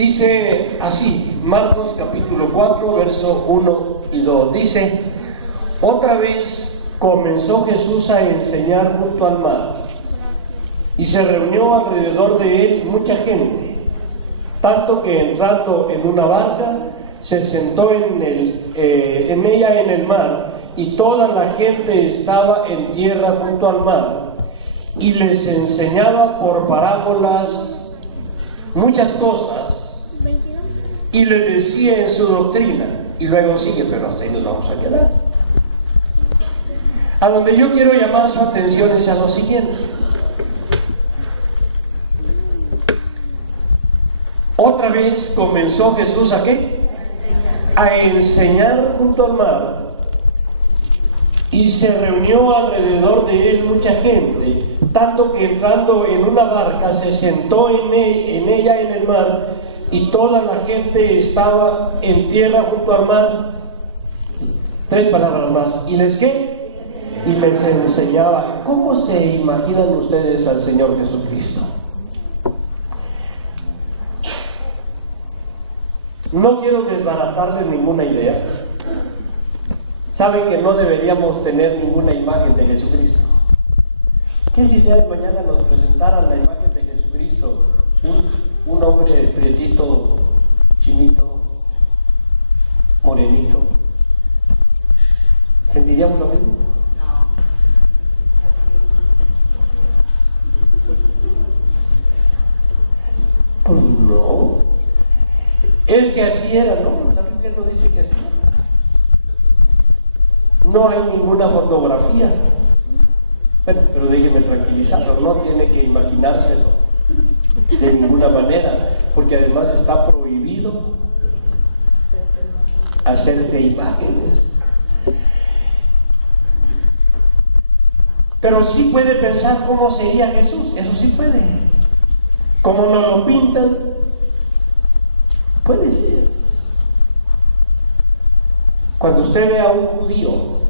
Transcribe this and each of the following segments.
Dice así, Marcos capítulo 4, verso 1 y 2. Dice, otra vez comenzó Jesús a enseñar junto al mar, y se reunió alrededor de él mucha gente, tanto que entrando en una barca, se sentó en ella en el mar, y toda la gente estaba en tierra junto al mar, y les enseñaba por parábolas muchas cosas, y le decía en su doctrina, y luego sigue, pero hasta ahí nos vamos a quedar. A donde yo quiero llamar su atención es a lo siguiente. Otra vez comenzó Jesús ¿a qué? A enseñar junto al mar, y se reunió alrededor de él mucha gente, tanto que entrando en una barca se sentó en ella en el mar, y toda la gente estaba en tierra junto al mar. Tres palabras más. ¿Y les qué? Y les enseñaba. ¿Cómo se imaginan ustedes al Señor Jesucristo? No quiero desbaratarles ninguna idea. Saben que no deberíamos tener ninguna imagen de Jesucristo. ¿Qué si de mañana nos presentaran la imagen de Jesucristo? Un hombre prietito, chinito, morenito. ¿Sentiríamos lo mismo? Pues no. Es que así era, ¿no? La Biblia no dice que así era. No hay ninguna fotografía. Bueno, pero déjeme tranquilizarlo, no tiene que imaginárselo de ninguna manera, porque además está prohibido hacerse imágenes. Pero sí puede pensar cómo sería Jesús, eso sí puede. Como nos lo pintan, puede ser. Cuando usted ve a un judío,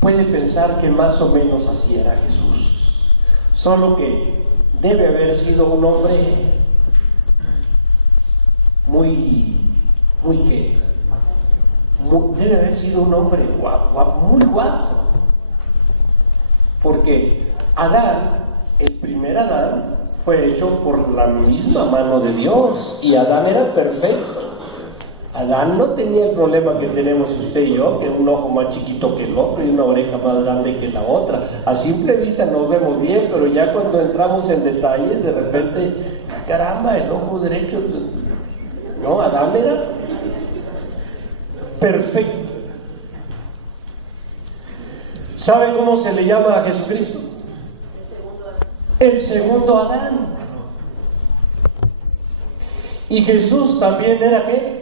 puede pensar que más o menos así era Jesús, solo que debe haber sido un hombre debe haber sido un hombre muy guapo, porque Adán, el primer Adán, fue hecho por la misma mano de Dios, y Adán era perfecto. Adán no tenía el problema que tenemos usted y yo, que un ojo más chiquito que el otro y una oreja más grande que la otra. A simple vista nos vemos bien, pero ya cuando entramos en detalles, de repente, caramba, el ojo derecho. No, Adán era perfecto. ¿Sabe cómo se le llama a Jesucristo? El segundo Adán. Y Jesús también era ¿qué?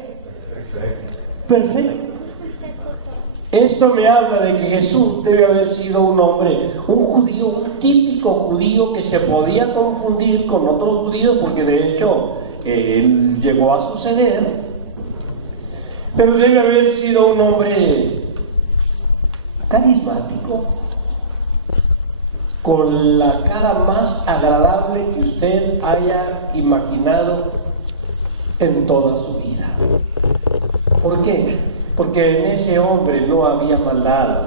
Perfecto. Esto me habla de que Jesús debe haber sido un hombre, un judío, un típico judío que se podía confundir con otros judíos, porque de hecho llegó a suceder, pero debe haber sido un hombre carismático, con la cara más agradable que usted haya imaginado en toda su vida. ¿Por qué? Porque en ese hombre no había maldad,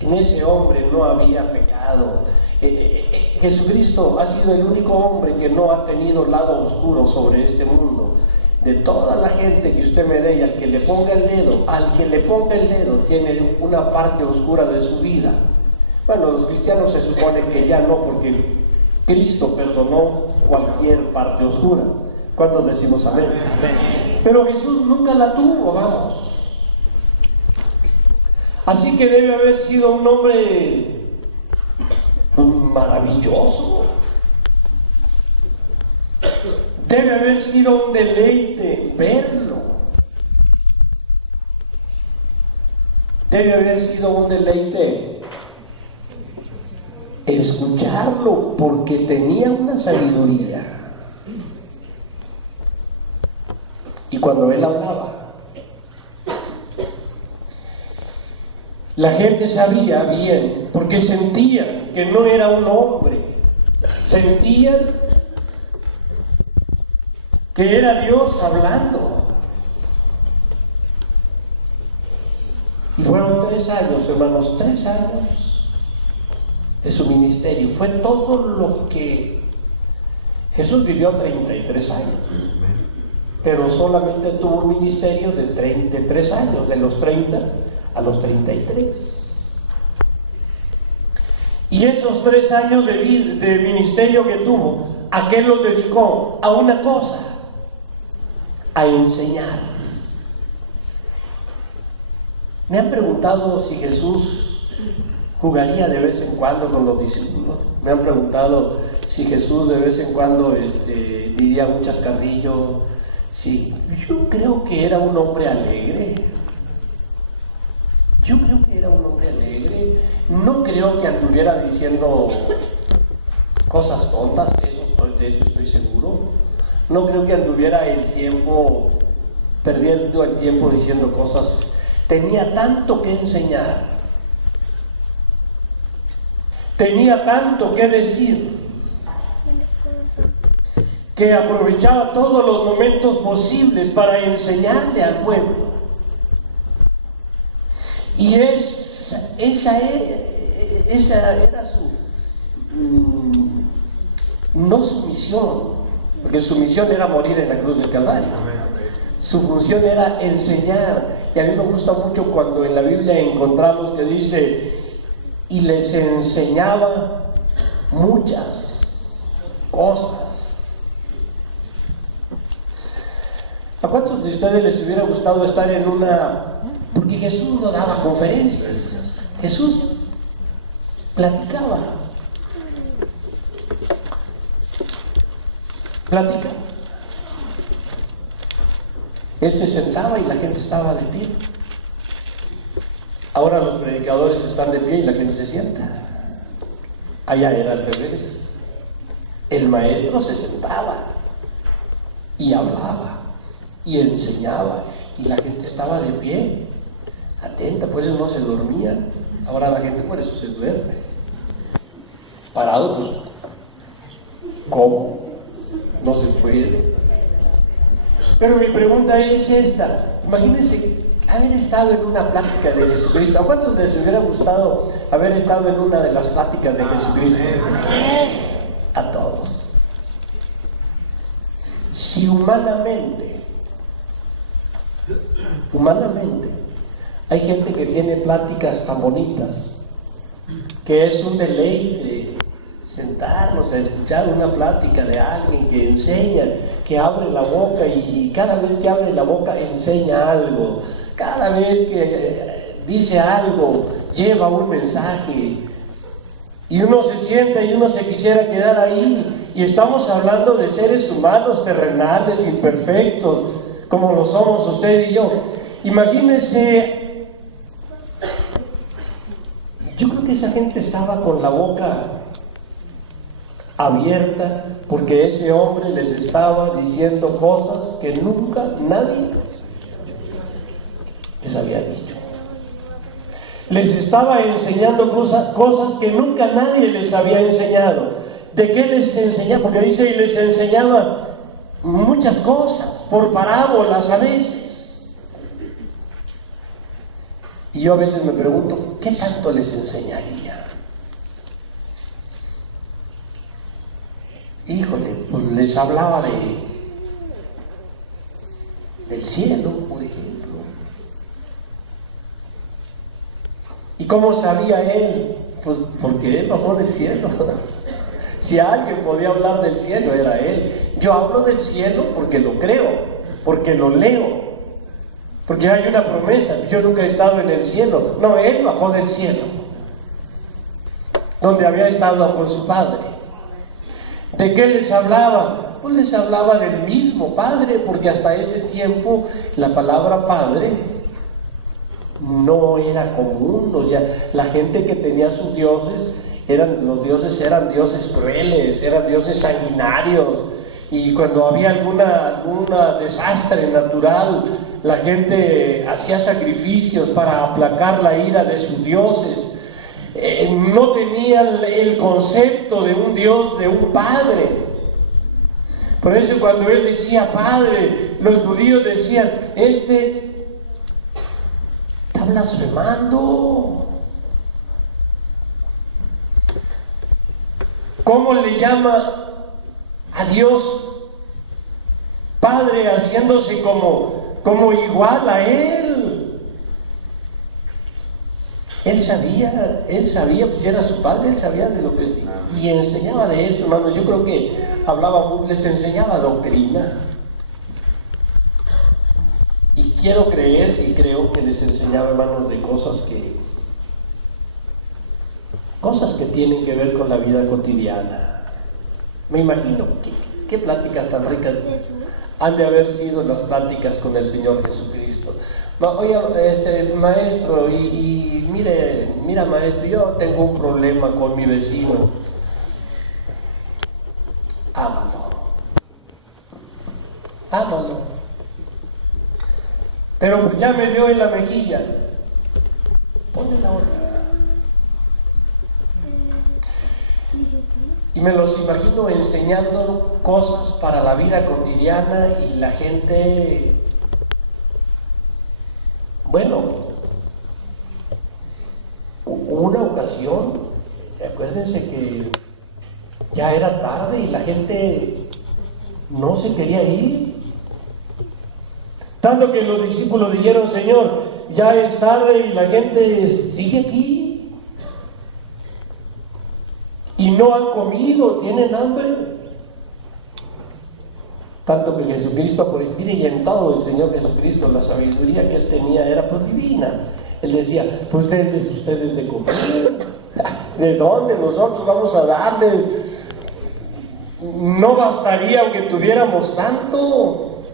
en ese hombre no había pecado. Jesucristo ha sido el único hombre que no ha tenido lado oscuro sobre este mundo. De toda la gente que usted me dé, y al que le ponga el dedo, tiene una parte oscura de su vida. Bueno, los cristianos se supone que ya no, porque Cristo perdonó cualquier parte oscura. ¿Cuántos decimos amén? Amén. Pero Jesús nunca la tuvo, vamos. Así que debe haber sido un hombre maravilloso. Debe haber sido un deleite verlo. Debe haber sido un deleite escucharlo, porque tenía una sabiduría. Y cuando él hablaba, La gente sabía bien, porque sentían que no era un hombre, sentían que era Dios hablando. Y fueron 3 años, hermanos, 3 años de su ministerio. Fue todo lo que Jesús vivió 33 años, pero solamente tuvo un ministerio de 33 años, de los 30 a los 33. Y esos 3 años de ministerio que tuvo, ¿a qué los dedicó? A una cosa: a enseñar. Me han preguntado si Jesús jugaría de vez en cuando con los discípulos. Me han preguntado si Jesús de vez en cuando diría un chascarrillo. Sí, yo creo que era un hombre alegre. No creo que anduviera diciendo cosas tontas, de eso estoy seguro. No creo que anduviera perdiendo el tiempo diciendo cosas. Tenía tanto que enseñar, tenía tanto que decir, que aprovechaba todos los momentos posibles para enseñarle al pueblo. Y esa era no su misión, porque su misión era morir en la cruz del Calvario. Su función era enseñar. Y a mí me gusta mucho cuando en la Biblia encontramos que dice: y les enseñaba muchas cosas. ¿A cuántos de ustedes les hubiera gustado estar en una? Porque Jesús no daba conferencias, Jesús platicaba. Él se sentaba y la gente estaba de pie. Ahora los predicadores están de pie y la gente se sienta. Allá era al revés. El maestro se sentaba y hablaba y enseñaba y la gente estaba de pie, atenta, por eso no se dormía. Ahora la gente por eso se duerme. Parado, pues, ¿cómo? No se puede. Pero mi pregunta es esta: imagínense haber estado en una plática de Jesucristo. ¿A cuántos les hubiera gustado haber estado en una de las pláticas de Jesucristo? A todos. Si humanamente hay gente que tiene pláticas tan bonitas que es un deleite sentarnos a escuchar una plática de alguien que enseña, que abre la boca y cada vez que abre la boca enseña algo, cada vez que dice algo lleva un mensaje y uno se sienta y uno se quisiera quedar ahí. Y estamos hablando de seres humanos terrenales, imperfectos, como lo somos usted y yo. Imagínense, yo creo que esa gente estaba con la boca abierta porque ese hombre les estaba diciendo cosas que nunca nadie les había dicho. Les estaba enseñando cosas que nunca nadie les había enseñado. ¿De qué les enseñaba? Porque dice, y les enseñaba muchas cosas, por parábolas a veces. Y yo a veces me pregunto, ¿qué tanto les enseñaría? Híjole, pues les hablaba del cielo, por ejemplo. ¿Y cómo sabía él? Pues porque él bajó del cielo. Si alguien podía hablar del cielo, era él. Yo hablo del cielo porque lo creo, porque lo leo, porque hay una promesa. Yo nunca he estado en el cielo. No, él bajó del cielo, donde había estado con su Padre. ¿De qué les hablaba? Pues les hablaba del mismo Padre, porque hasta ese tiempo la palabra Padre no era común. O sea, la gente que tenía sus dioses, los dioses eran dioses crueles, eran dioses sanguinarios, y cuando había alguna desastre natural, la gente hacía sacrificios para aplacar la ira de sus dioses. No tenían el concepto de un Dios, de un Padre. Por eso cuando él decía Padre, los judíos decían, este está blasfemando. ¿Cómo le llama a Dios Padre, haciéndose como igual a Él? Él sabía, pues era su padre, él sabía de lo que... Y enseñaba de esto, hermano. Yo creo que les enseñaba doctrina. Y quiero creer y creo que les enseñaba, hermanos, de cosas que tienen que ver con la vida cotidiana. Me imagino qué pláticas tan ricas han de haber sido las pláticas con el Señor Jesucristo. Oye, maestro, y mira maestro, yo tengo un problema con mi vecino. Ámalo. Pero ya me dio en la mejilla, ponle la otra. Y me los imagino enseñando cosas para la vida cotidiana y la gente, bueno, una ocasión, acuérdense que ya era tarde y la gente no se quería ir. Tanto que los discípulos dijeron, Señor, ya es tarde y la gente sigue aquí. Y no han comido, tienen hambre. Tanto que Jesucristo, por y en todo el Señor Jesucristo, la sabiduría que Él tenía era pues divina. Él decía, pues denles ustedes de comer. ¿De dónde nosotros vamos a darles? No bastaría aunque tuviéramos tanto.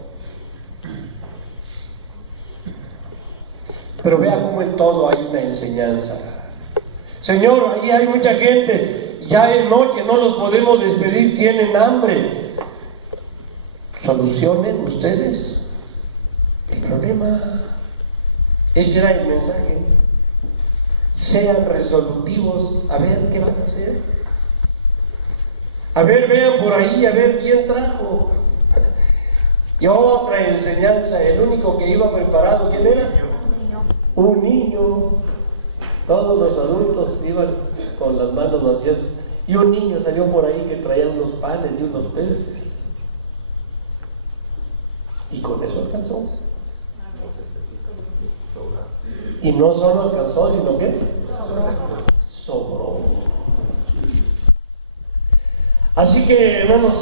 Pero vea cómo en todo hay una enseñanza. Señor, ahí hay mucha gente. Ya es noche, no los podemos despedir, tienen hambre. Solucionen ustedes el problema. Ese era el mensaje. Sean resolutivos. A ver qué van a hacer. A ver, vean por ahí, a ver quién trajo. Y otra enseñanza. El único que iba preparado, ¿quién era? Un niño. Todos los adultos iban con las manos vacías y un niño salió por ahí que traía unos panes y unos peces. Y con eso alcanzó. Y no solo alcanzó, sino que sobró. Así que, hermanos,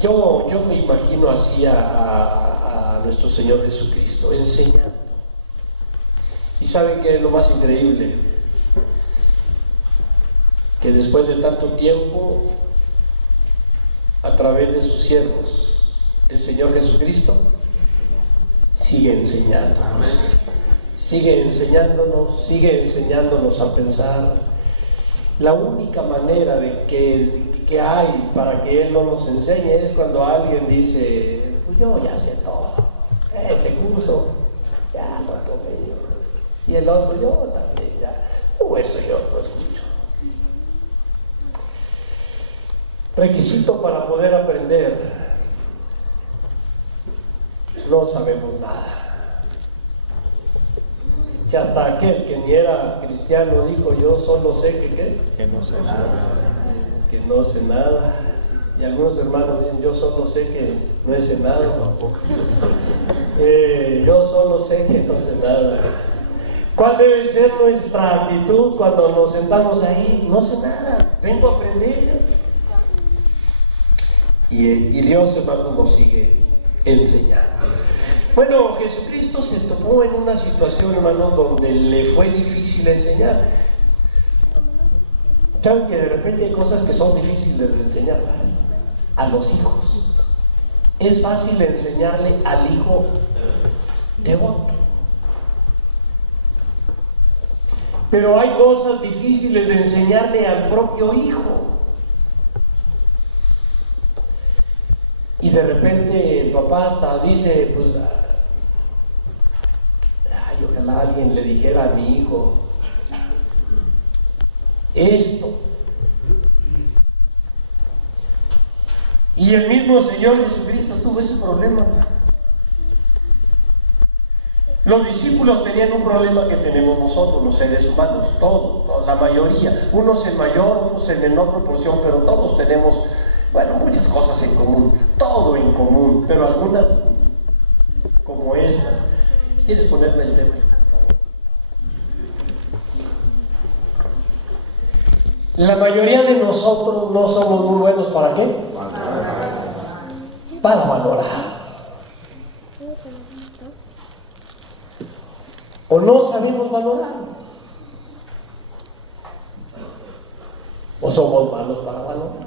yo me imagino así a nuestro Señor Jesucristo enseñando. ¿Y saben qué es lo más increíble? Que después de tanto tiempo, a través de sus siervos, el Señor Jesucristo sigue enseñándonos. Sigue enseñándonos a pensar. La única manera de que hay para que Él no nos enseñe es cuando alguien dice, pues yo ya sé todo, ese curso ya lo tomé yo. Y el otro, yo también ya, eso yo lo escucho. Requisito para poder aprender: no sabemos nada. Ya hasta aquel que ni era cristiano dijo, yo solo sé que no sé nada. Que no sé nada. Y algunos hermanos dicen, yo solo sé que no sé nada. Yo solo sé que no sé nada. ¿Cuál debe ser nuestra actitud cuando nos sentamos ahí? No sé nada, vengo a aprender. Y Dios, hermano, nos sigue enseñando. Bueno, Jesucristo se topó en una situación, hermano, donde le fue difícil enseñar. ¿Saben que de repente hay cosas que son difíciles de enseñar a los hijos? Es fácil enseñarle al hijo de otro. Pero hay cosas difíciles de enseñarle al propio hijo. Y de repente el papá hasta dice, pues, ay, ojalá alguien le dijera a mi hijo esto. Y el mismo Señor Jesucristo tuvo ese problema. Los discípulos tenían un problema que tenemos nosotros, los seres humanos, todos, la mayoría, unos en mayor, otros en menor proporción, pero todos tenemos, bueno, muchas cosas en común, todo en común, pero algunas como estas. ¿Quieres ponerme el tema? La mayoría de nosotros no somos muy buenos ¿para qué? Para valorar. O no sabemos valorar. O somos malos para valorar.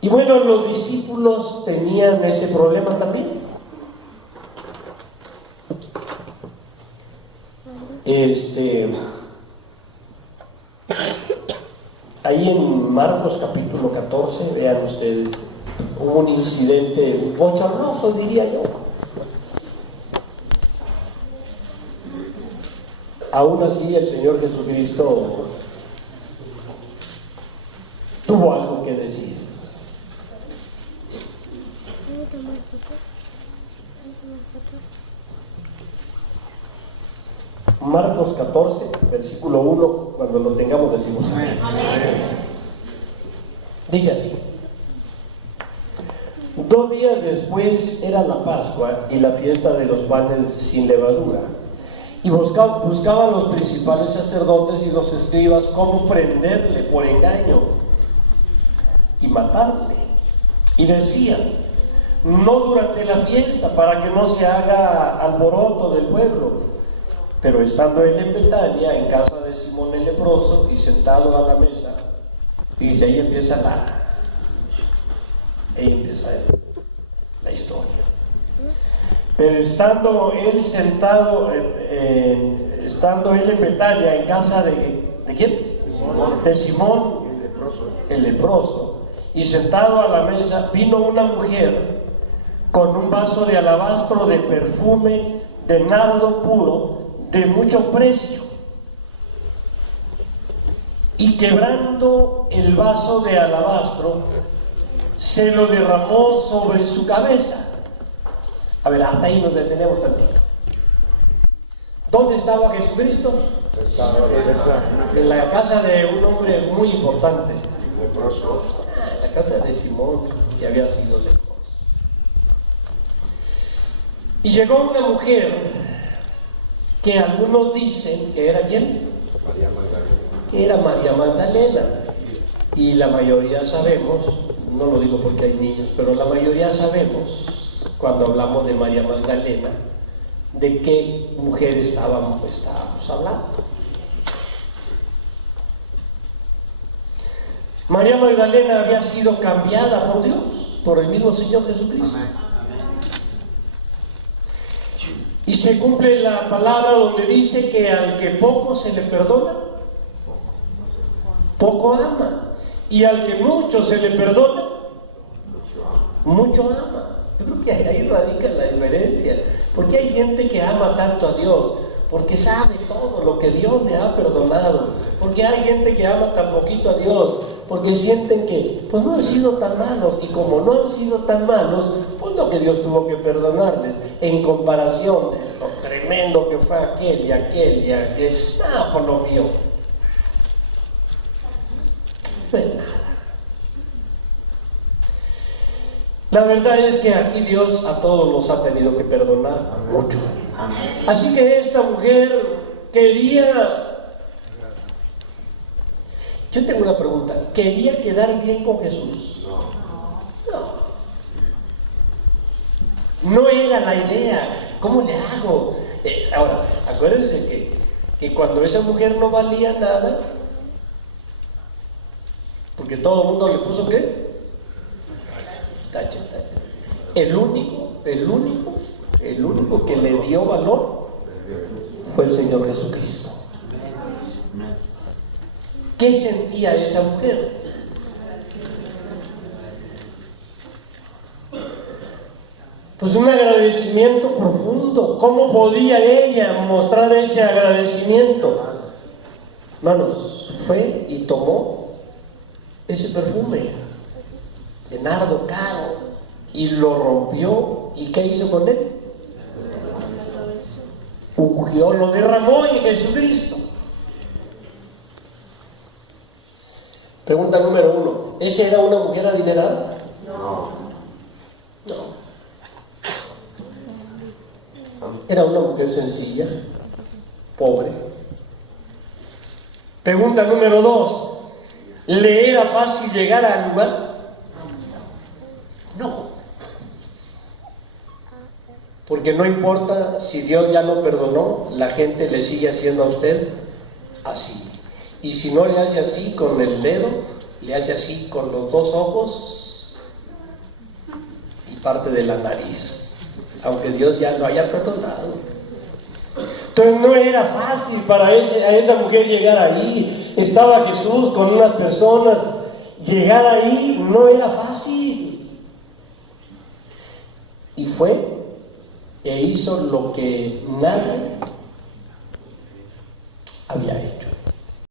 Y bueno, los discípulos tenían ese problema también. Ahí en Marcos capítulo 14, vean ustedes, hubo un incidente bochornoso, diría yo. Aún así el Señor Jesucristo tuvo algo que decir. Marcos 14, versículo 1, cuando lo tengamos decimos amén. Dice así: 2 días después era la Pascua y la fiesta de los panes sin levadura, y buscaban los principales sacerdotes y los escribas cómo prenderle por engaño y matarle, y decían: no durante la fiesta, para que no se haga alboroto del pueblo. Pero estando él en Betania, en casa de Simón el leproso, y sentado a la mesa, y dice, ahí empieza la historia. Pero estando él en Betania, en casa ¿de quién? De Simón el leproso, y sentado a la mesa, vino una mujer con un vaso de alabastro de perfume de nardo puro, de mucho precio, y quebrando el vaso de alabastro, se lo derramó sobre su cabeza. A ver, hasta ahí nos detenemos tantito. ¿Dónde estaba Jesucristo? En la casa de un hombre muy importante, en la casa de Simón, que había sido leproso. Y llegó una mujer que algunos dicen que era ¿quién? María Magdalena. Que era María Magdalena. Y la mayoría sabemos, no lo digo porque hay niños, pero la mayoría sabemos, cuando hablamos de María Magdalena, de qué mujer estábamos hablando. María Magdalena había sido cambiada por Dios, por el mismo Señor Jesucristo. Amén. Y se cumple la palabra donde dice que al que poco se le perdona, poco ama. Y al que mucho se le perdona, mucho ama. Yo creo que ahí radica la diferencia. Porque hay gente que ama tanto a Dios, porque sabe todo lo que Dios le ha perdonado. Porque hay gente que ama tan poquito a Dios, porque sienten que pues no han sido tan malos, y como no han sido tan malos, pues lo que Dios tuvo que perdonarles en comparación de lo tremendo que fue aquel y aquel y aquel, nada por lo mío, no es nada. La verdad es que aquí Dios a todos nos ha tenido que perdonar mucho. Así que esta mujer quería, yo tengo una pregunta, ¿quería quedar bien con Jesús? No era la idea. ¿Cómo le hago? Ahora, acuérdense que cuando esa mujer no valía nada, porque todo el mundo le puso ¿qué? Tache. El único que le dio valor fue el Señor Jesucristo. ¿Qué sentía esa mujer? Pues un agradecimiento profundo. ¿Cómo podía ella mostrar ese agradecimiento? Hermanos, fue y tomó ese perfume de nardo caro y lo rompió. ¿Y qué hizo con él? Ungió, lo derramó en Jesucristo. Pregunta número 1. ¿Esa era una mujer adinerada? No. Era una mujer sencilla, pobre. Pregunta número 2. ¿Le era fácil llegar al lugar? No. Porque no importa si Dios ya lo perdonó, la gente le sigue haciendo a usted así. Y si no le hace así con el dedo, le hace así con los 2 ojos y parte de la nariz, aunque Dios ya lo haya perdonado. Entonces no era fácil para a esa mujer llegar ahí. Estaba Jesús con unas personas. Llegar ahí no era fácil. Y fue e hizo lo que nadie había hecho.